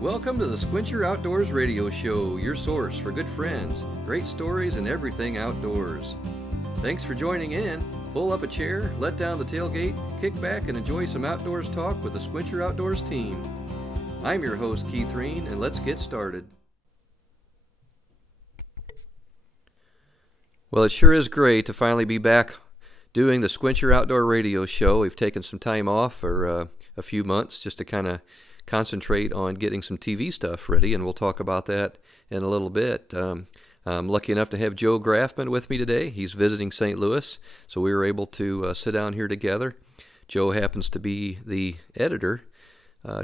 Welcome to the Sqwincher Outdoors Radio Show, your source for good friends, great stories, and everything outdoors. Thanks for joining in. Pull up a chair, let down the tailgate, kick back, and enjoy some outdoors talk with the Sqwincher Outdoors team. I'm your host, Keith Reen, and let's get started. Well, it sure is great to finally be back doing the Sqwincher Outdoor Radio Show. We've taken some time off for a few months just to kind of concentrate on getting some TV stuff ready, and we'll talk about that in a little bit. I'm lucky enough to have Joe Grafeman with me today. He's visiting St. Louis, so we were able to sit down here together. Joe happens to be the editor,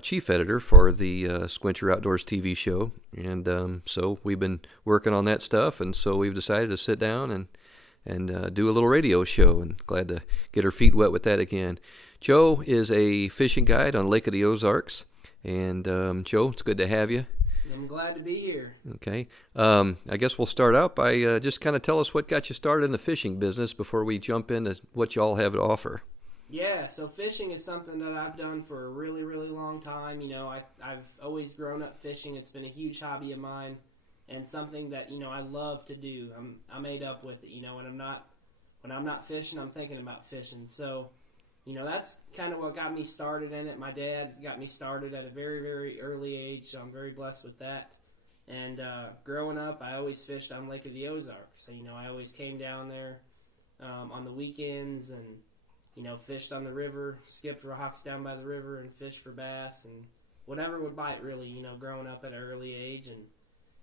chief editor for the Sqwincher Outdoors TV show, and so we've been working on that stuff, and so we've decided to sit down and do a little radio show, and glad to get our feet wet with that again. Joe is a fishing guide on Lake of the Ozarks. And Joe, it's good to have you. I'm glad to be here. Okay. I guess we'll start out by just kind of tell us what got you started in the fishing business before we jump into what you all have to offer. Yeah, so fishing is something that I've done for a really, really long time. You know, I've always grown up fishing. It's been a huge hobby of mine and something that, you know, I love to do. I'm made up with it. You know, when I'm not fishing, I'm thinking about fishing. So, you know, that's kind of what got me started in it. My dad got me started at a very, very early age, so I'm very blessed with that. And growing up, I always fished on Lake of the Ozarks. So, you know, I always came down there on the weekends and, you know, fished on the river, skipped rocks down by the river and fished for bass and whatever would bite, really, you know, growing up at an early age. And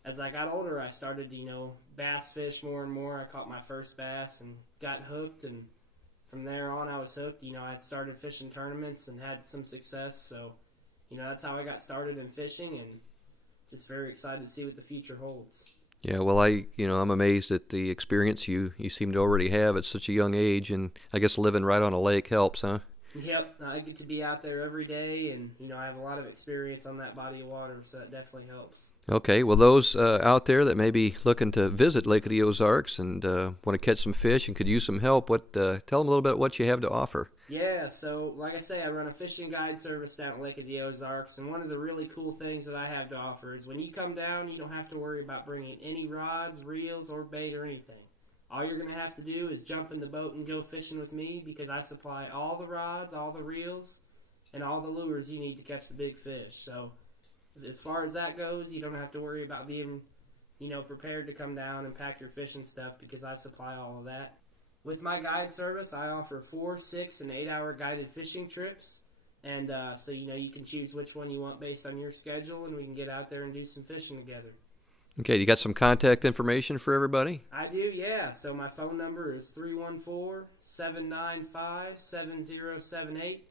as I got older, I started to, you know, bass fish more and more. I caught my first bass and got hooked, and from there on, I was hooked. You know, I started fishing tournaments and had some success. So, you know, that's how I got started in fishing, and just very excited to see what the future holds. Yeah, well, I'm amazed at the experience you seem to already have at such a young age, and I guess living right on a lake helps, huh? Yep, I get to be out there every day, and, you know, I have a lot of experience on that body of water, so that definitely helps. Okay, well, those out there that may be looking to visit Lake of the Ozarks and want to catch some fish and could use some help, tell them a little bit what you have to offer. Yeah, so like I say, I run a fishing guide service down at Lake of the Ozarks, and one of the really cool things that I have to offer is when you come down, you don't have to worry about bringing any rods, reels, or bait or anything. All you're going to have to do is jump in the boat and go fishing with me, because I supply all the rods, all the reels, and all the lures you need to catch the big fish. So as far as that goes, you don't have to worry about being, you know, prepared to come down and pack your fishing stuff, because I supply all of that. With my guide service, I offer 4, 6, and 8-hour guided fishing trips. And so, you know, you can choose which one you want based on your schedule, and we can get out there and do some fishing together. Okay, you got some contact information for everybody? I do, yeah. So my phone number is 314-795-7078.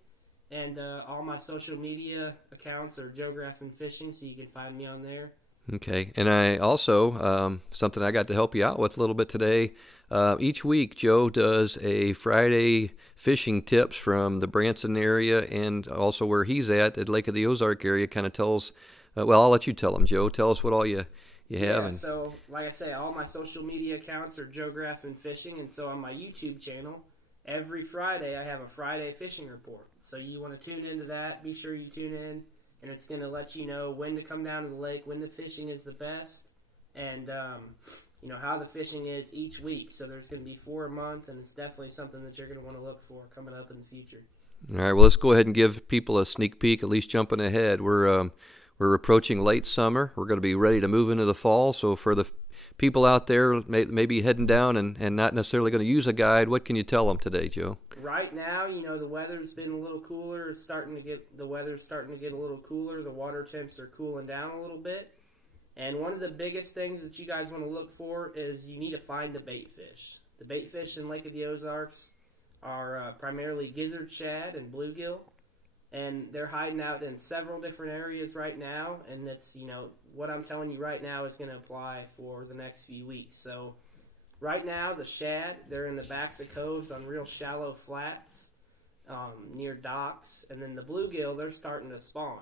And all my social media accounts are Joe Grafeman Fishing, so you can find me on there. Okay, and I also, something I got to help you out with a little bit today, each week Joe does a Friday fishing tips from the Branson area and also where he's at Lake of the Ozark area. Kind of tells, well, I'll let you tell them, Joe. Tell us what all you have. Yeah, so like I say, all my social media accounts are Joe Grafeman Fishing, and so on my YouTube channel, every Friday I have a Friday fishing report. So you want to tune into that, be sure you tune in, and it's going to let you know when to come down to the lake, when the fishing is the best, and you know, how the fishing is each week. So there's going to be 4 a month, and it's definitely something that you're going to want to look for coming up in the future. All right, well, let's go ahead and give people a sneak peek, at least jumping ahead. We're approaching late summer. We're going to be ready to move into the fall. So for the people out there maybe heading down and not necessarily going to use a guide, what can you tell them today, Joe? Right now, you know, the weather's been a little cooler. The weather's starting to get a little cooler. The water temps are cooling down a little bit. And one of the biggest things that you guys want to look for is you need to find the bait fish. The bait fish in Lake of the Ozarks are primarily gizzard shad and bluegill. And they're hiding out in several different areas right now, and it's, you know, what I'm telling you right now is going to apply for the next few weeks. So right now, the shad, they're in the backs of coves on real shallow flats near docks, and then the bluegill, they're starting to spawn.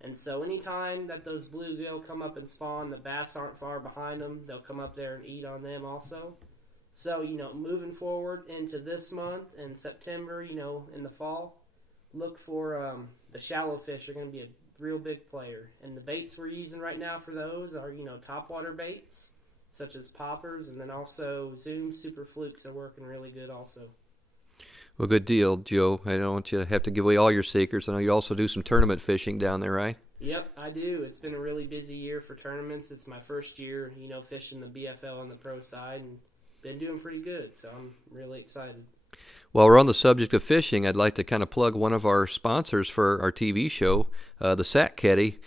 And so anytime that those bluegill come up and spawn, the bass aren't far behind them. They'll come up there and eat on them also. So, you know, moving forward into this month and September, you know, in the fall, look for the shallow fish are going to be a real big player. And the baits we're using right now for those are, topwater baits, such as poppers, and then also Zoom Super Flukes are working really good also. Well, good deal, Joe. I don't want you to have to give away all your secrets. I know you also do some tournament fishing down there, right? Yep, I do. It's been a really busy year for tournaments. It's my first year, fishing the BFL on the pro side, and been doing pretty good, so I'm really excited. While we're on the subject of fishing, I'd like to kind of plug one of our sponsors for our TV show, the Sack Caddy.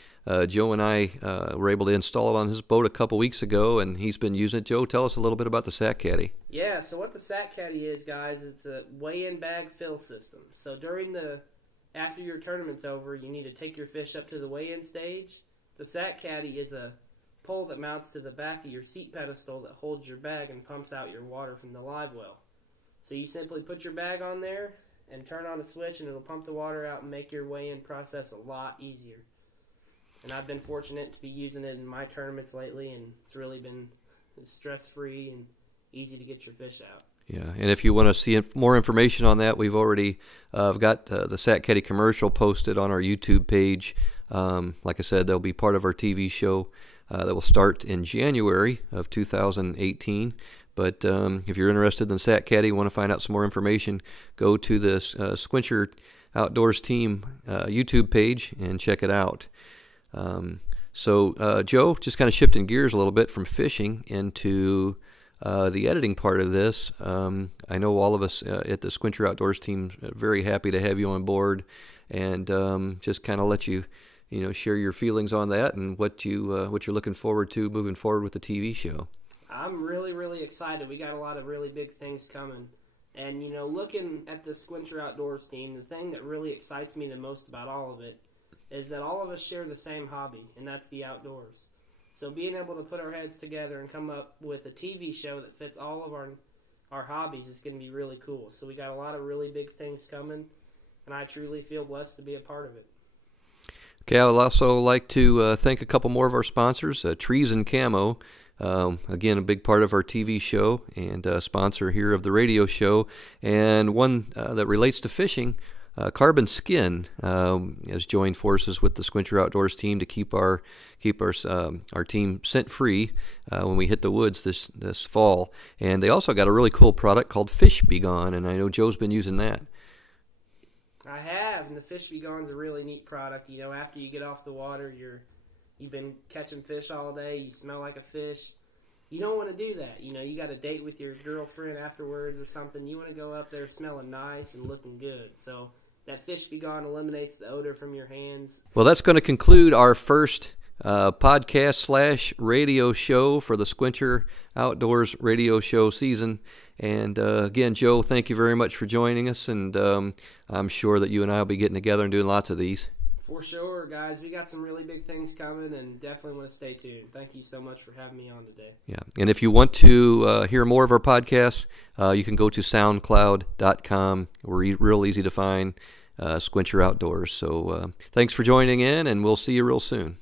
Joe and I were able to install it on his boat a couple weeks ago, and he's been using it. Joe, tell us a little bit about the Sack Caddy. Yeah, so what the Sack Caddy is, guys, it's a weigh-in bag fill system. So after your tournament's over, you need to take your fish up to the weigh-in stage. The Sack Caddy is a pole that mounts to the back of your seat pedestal that holds your bag and pumps out your water from the live well. So you simply put your bag on there and turn on a switch, and it'll pump the water out and make your weigh-in process a lot easier. And I've been fortunate to be using it in my tournaments lately, and it's really been stress-free and easy to get your fish out. Yeah, and if you want to see more information on that, we've already got the Sack Caddy commercial posted on our YouTube page. Like I said, they'll be part of our TV show that will start in January of 2018. But if you're interested in Sack Caddy, want to find out some more information, go to the Sqwincher Outdoors team YouTube page and check it out. So, Joe, just kind of shifting gears a little bit from fishing into the editing part of this. I know all of us at the Sqwincher Outdoors team are very happy to have you on board, and just kind of let you, share your feelings on that and what you're looking forward to moving forward with the TV show. I'm really, really excited. We got a lot of really big things coming. And, looking at the Sqwincher Outdoors team, the thing that really excites me the most about all of it is that all of us share the same hobby, and that's the outdoors. So being able to put our heads together and come up with a TV show that fits all of our hobbies is going to be really cool. So we got a lot of really big things coming, and I truly feel blessed to be a part of it. Okay, I would also like to thank a couple more of our sponsors, Trees and Camo. Again, a big part of our TV show and a sponsor here of the radio show, and one that relates to fishing. Carbon Skin has joined forces with the Sqwincher Outdoors team to keep our team scent free when we hit the woods this fall. And they also got a really cool product called Fish Be Gone, and I know Joe's been using that. I have, and the Fish Be Gone's a really neat product. After you get off the water, you've been catching fish all day, you smell like a fish. You don't want to do that. You got a date with your girlfriend afterwards or something. You want to go up there smelling nice and looking good. So that Fish Be Gone eliminates the odor from your hands. Well, that's going to conclude our first podcast/radio show for the Sqwincher Outdoors radio show season. And again, Joe, thank you very much for joining us. And I'm sure that you and I will be getting together and doing lots of these. For sure, guys. We got some really big things coming, and definitely want to stay tuned. Thank you so much for having me on today. Yeah, and if you want to hear more of our podcasts, you can go to SoundCloud.com. We're real easy to find, Sqwincher Outdoors. So thanks for joining in, and we'll see you real soon.